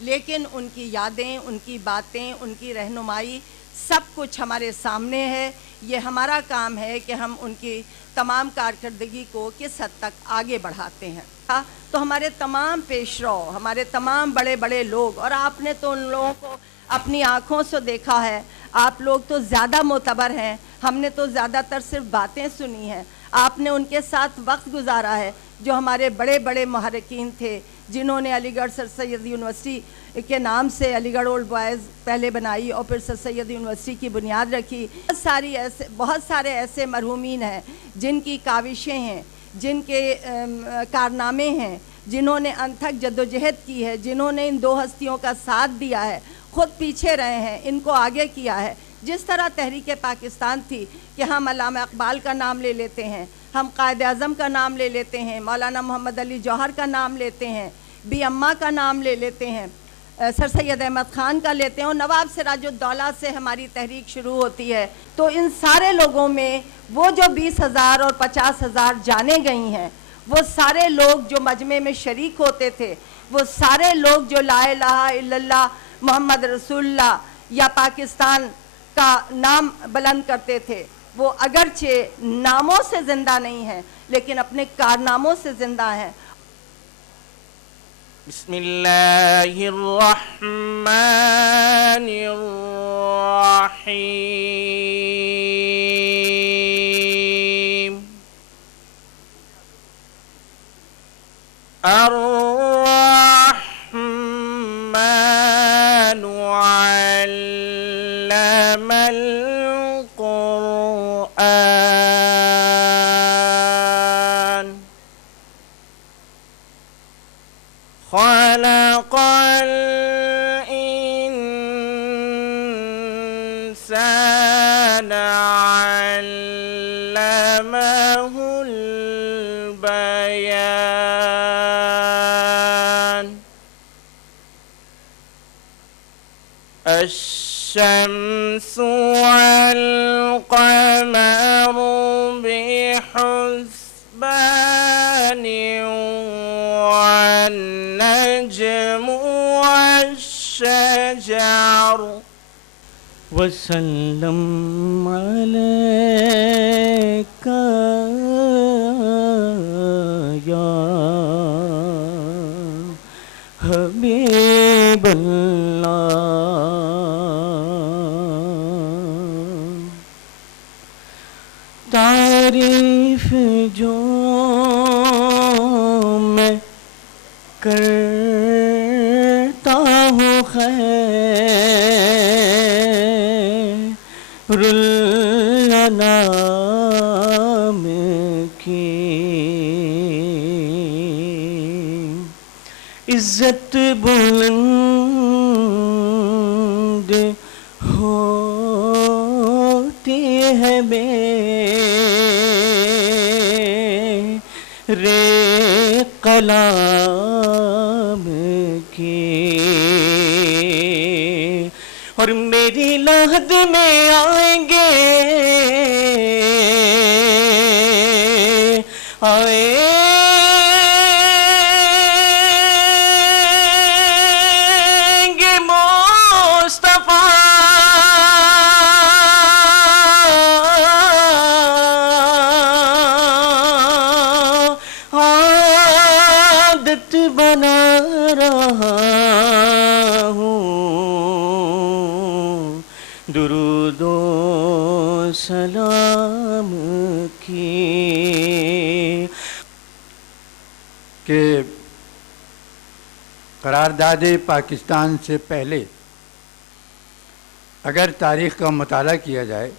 لیکن ان کی یادیں، ان کی باتیں، ان کی رہنمائی سب کچھ ہمارے سامنے ہے۔ یہ ہمارا کام ہے کہ ہم ان کی تمام کارکردگی کو کس حد تک آگے بڑھاتے ہیں۔ تو ہمارے تمام پیش رو، ہمارے تمام بڑے بڑے لوگ، اور آپ نے تو ان لوگوں کو اپنی آنکھوں سے دیکھا ہے، آپ لوگ تو زیادہ معتبر ہیں، ہم نے تو زیادہ تر صرف باتیں سنی ہیں، آپ نے ان کے ساتھ وقت گزارا ہے، جو ہمارے بڑے بڑے محرکین تھے، جنہوں نے علی گڑھ سر سید یونیورسٹی کے نام سے علی گڑھ اولڈ بوائز پہلے بنائی اور پھر سر سید یونیورسٹی کی بنیاد رکھی۔ بہت سارے ایسے مرحومین ہیں جن کی کاوشیں ہیں، جن کے کارنامے ہیں، جنہوں نے انتھک جدوجہد کی ہے، جنہوں نے ان دو ہستیوں کا ساتھ دیا ہے، خود پیچھے رہے ہیں، ان کو آگے کیا ہے۔ جس طرح تحریک پاکستان تھی کہ ہم علامہ اقبال کا نام لے لیتے ہیں، ہم قائد اعظم کا نام لے لیتے ہیں، مولانا محمد علی جوہر کا نام لیتے ہیں، بی اماں کا نام لے لیتے ہیں، سر سید احمد خان کا لیتے ہیں، اور نواب سراج الدولہ سے ہماری تحریک شروع ہوتی ہے۔ تو ان سارے لوگوں میں وہ جو 20,000 اور 50,000 جانیں گئی ہیں، وہ سارے لوگ جو مجمع میں شریک ہوتے تھے، وہ سارے لوگ جو لا الہ الا اللہ محمد رسول اللہ یا پاکستان کا نام بلند کرتے تھے، وہ اگرچہ ناموں سے زندہ نہیں ہیں لیکن اپنے کارناموں سے زندہ ہیں۔ بسم اللہ الرحمن الرحیم۔ الرحمن علم القرآن، خلق الإنسان علمه البيان، الشمس والقمر بحسبان، والنجم والشجر، وسلم عليك يا حبيب الله۔ تعریف جو میں کرتا ہوں خیر الانام کی، عزت بلند ہوتی ہے میرے کلام کی، اور میری لحد میں آئیں گے مصطفیٰ، عادت بنا رہا ہوں درود و سلام کی۔ کہ قرارداد پاکستان سے پہلے اگر تاریخ کا مطالعہ کیا جائے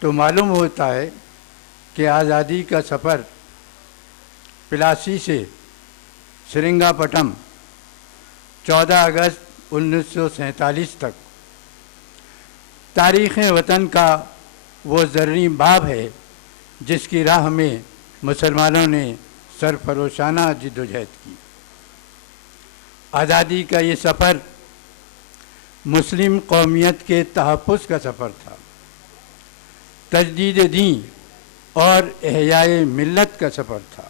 تو معلوم ہوتا ہے کہ آزادی کا سفر پلاسی سے سرنگا پٹم 14 اگست 1947 تک تاریخ وطن کا وہ زرعی باب ہے جس کی راہ میں مسلمانوں نے سرفروشانہ جدوجہد کی۔ آزادی کا یہ سفر مسلم قومیت کے تحفظ کا سفر تھا، تجدید دین اور احیاء ملت کا سفر تھا۔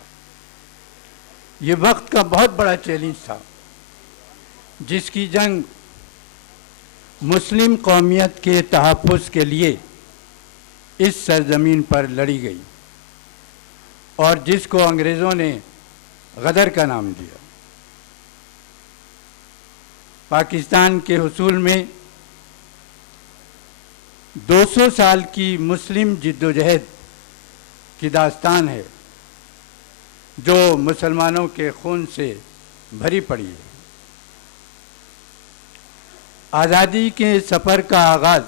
یہ وقت کا بہت بڑا چیلنج تھا جس کی جنگ مسلم قومیت کے تحفظ کے لیے اس سرزمین پر لڑی گئی اور جس کو انگریزوں نے غدر کا نام دیا۔ پاکستان کے حصول میں 200 سال کی مسلم جدوجہد کی داستان ہے جو مسلمانوں کے خون سے بھری پڑی ہے۔ آزادی کے سفر کا آغاز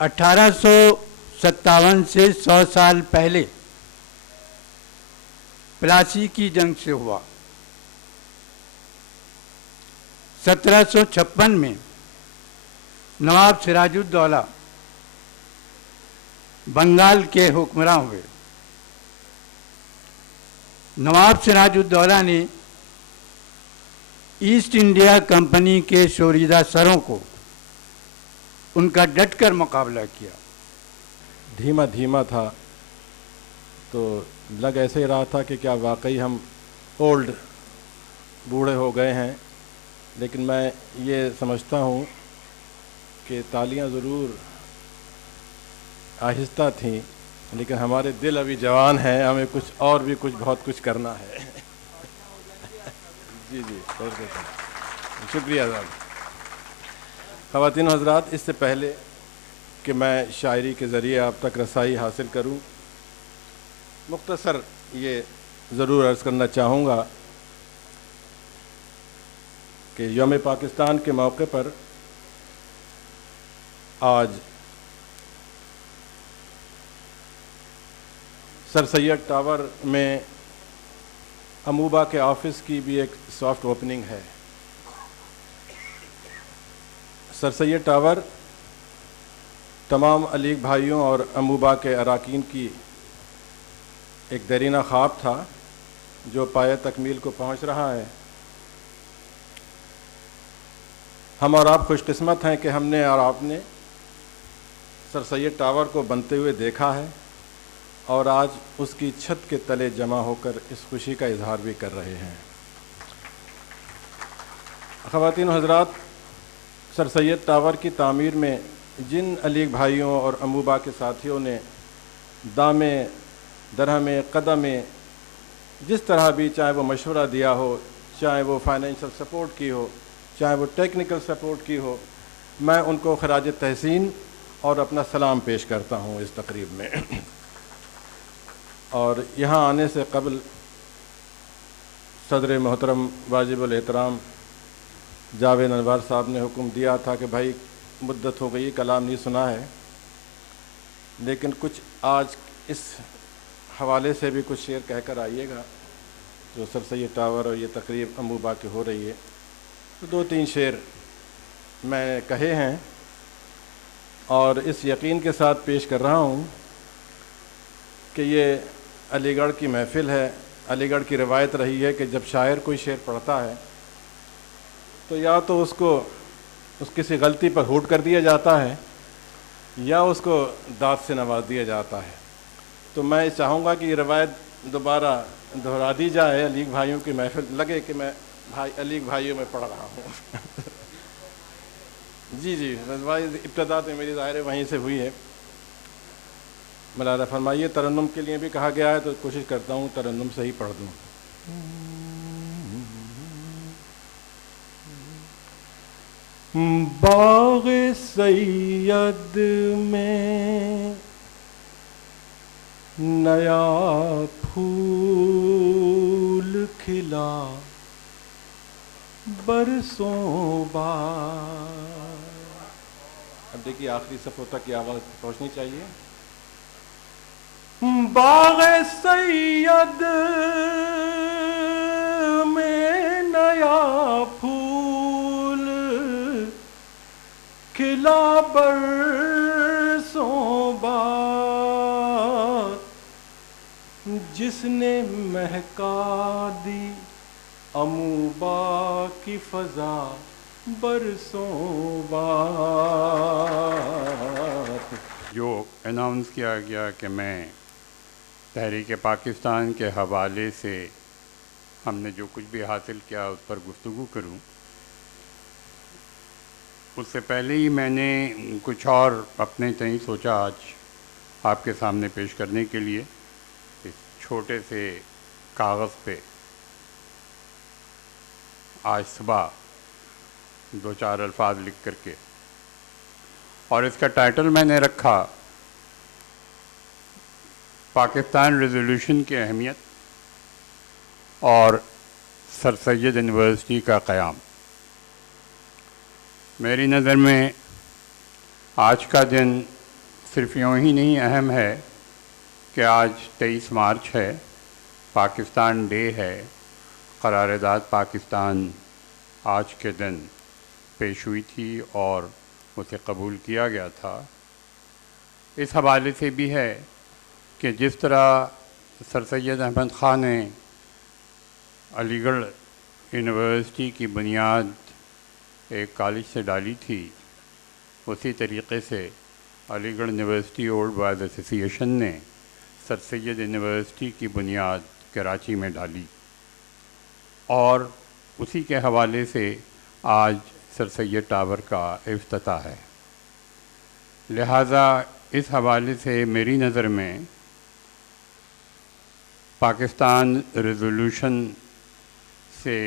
1857 سے 100 سال پہلے پلاسی کی جنگ سے ہوا۔ 1756 میں نواب سراج الدولہ بنگال کے حکمراں ہوئے۔ نواب سراج الدولہ نے ایسٹ انڈیا کمپنی کے شوریدہ سروں کو ان کا ڈٹ کر مقابلہ کیا۔ دھیما دھیما تھا تو لگ ایسے ہی رہا تھا کہ کیا واقعی ہم اولڈ بوڑھے ہو گئے ہیں، لیکن میں یہ سمجھتا ہوں کہ تالیاں ضرور آہستہ تھیں، لیکن ہمارے دل ابھی جوان ہیں، ہمیں کچھ اور بھی بہت کچھ کرنا ہے۔ جی شکریہ صاحب۔ خواتین و حضرات، اس سے پہلے کہ میں شاعری کے ذریعے آپ تک رسائی حاصل کروں، مختصر یہ ضرور عرض کرنا چاہوں گا کہ یوم پاکستان کے موقع پر آج سر سید ٹاور میں اموبا کے آفس کی بھی ایک سافٹ اوپننگ ہے۔ سر سید ٹاور تمام علیگ بھائیوں اور اموبا کے اراکین کی ایک دیرینہ خواب تھا جو پایہ تکمیل کو پہنچ رہا ہے۔ ہم اور آپ خوش قسمت ہیں کہ ہم نے اور آپ نے سر سید ٹاور کو بنتے ہوئے دیکھا ہے اور آج اس کی چھت کے تلے جمع ہو کر اس خوشی کا اظہار بھی کر رہے ہیں۔ خواتین و حضرات، سر سید ٹاور کی تعمیر میں جن علیگ بھائیوں اور اموبا کے ساتھیوں نے دامے درہمے قدمے جس طرح بھی، چاہے وہ مشورہ دیا ہو، چاہے وہ فائنینشل سپورٹ کی ہو، چاہے وہ ٹیکنیکل سپورٹ کی ہو، میں ان کو خراج تحسین اور اپنا سلام پیش کرتا ہوں اس تقریب میں۔ اور یہاں آنے سے قبل صدر محترم واجب الاحترام جاوید انور صاحب نے حکم دیا تھا کہ بھائی مدت ہو گئی کلام نہیں سنا ہے، لیکن کچھ آج اس حوالے سے بھی کچھ شعر کہہ کر آئیے گا جو سر سید ٹاور اور یہ تقریب اموبا کی ہو رہی ہے۔ تو 2-3 شعر میں کہے ہیں اور اس یقین کے ساتھ پیش کر رہا ہوں کہ یہ علی گڑھ کی محفل ہے۔ علی گڑھ کی روایت رہی ہے کہ جب شاعر کوئی شعر پڑھتا ہے تو یا تو اس کو کسی غلطی پر ہوٹ کر دیا جاتا ہے یا اس کو داد سے نواز دیا جاتا ہے۔ تو میں چاہوں گا کہ یہ روایت دوبارہ دہرا دی جائے، علیگ بھائیوں کی محفل لگے کہ میں علیگ بھائیوں میں پڑھ رہا ہوں۔ جی ابتدا تو میری ظاہر وہیں سے ہوئی ہے۔ ملاحظہ فرمائیے، ترنم کے لیے بھی کہا گیا ہے تو کوشش کرتا ہوں ترنم سے ہی پڑھ دوں۔ باغ سید میں نیا پھول کھلا برسوں بعد۔ اب دیکھیے آخری صفحوں تک کی آواز پہنچنی چاہیے۔ باغ سید میں نیا پھول کھلا برسوں بعد، جس نے مہکا دی اموبا کی فضا برسوں بعد۔ جو اناؤنس کیا گیا کہ میں تحریک پاکستان کے حوالے سے ہم نے جو کچھ بھی حاصل کیا اس پر گفتگو کروں۔ اس سے پہلے ہی میں نے کچھ اور اپنے تئیں سوچا آج آپ کے سامنے پیش کرنے کے لیے، اس چھوٹے سے کاغذ پہ آج صبح 2-4 الفاظ لکھ کر کے، اور اس کا ٹائٹل میں نے رکھا پاکستان ریزولوشن کی اہمیت اور سر سید یونیورسٹی کا قیام۔ میری نظر میں آج کا دن صرف یوں ہی نہیں اہم ہے کہ آج 23 مارچ ہے، پاکستان ڈے ہے، قرارداد پاکستان آج کے دن پیش ہوئی تھی اور اسے قبول کیا گیا تھا۔ اس حوالے سے بھی ہے کہ جس طرح سر سید احمد خان نے علی گڑھ یونیورسٹی کی بنیاد ایک کالج سے ڈالی تھی، اسی طریقے سے علی گڑھ یونیورسٹی اولڈ بوائز ایسوسی ایشن نے سر سید یونیورسٹی کی بنیاد کراچی میں ڈالی، اور اسی کے حوالے سے آج سر سید ٹاور کا افتتاح ہے۔ لہٰذا اس حوالے سے میری نظر میں پاکستان ریزولوشن سے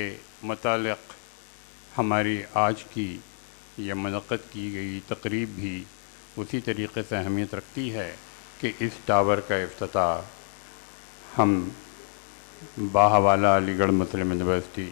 متعلق ہماری آج کی یہ منعقد کی گئی تقریب بھی اسی طریقے سے اہمیت رکھتی ہے کہ اس ٹاور کا افتتاح ہم باحوالہ علی گڑھ مسلم یونیورسٹی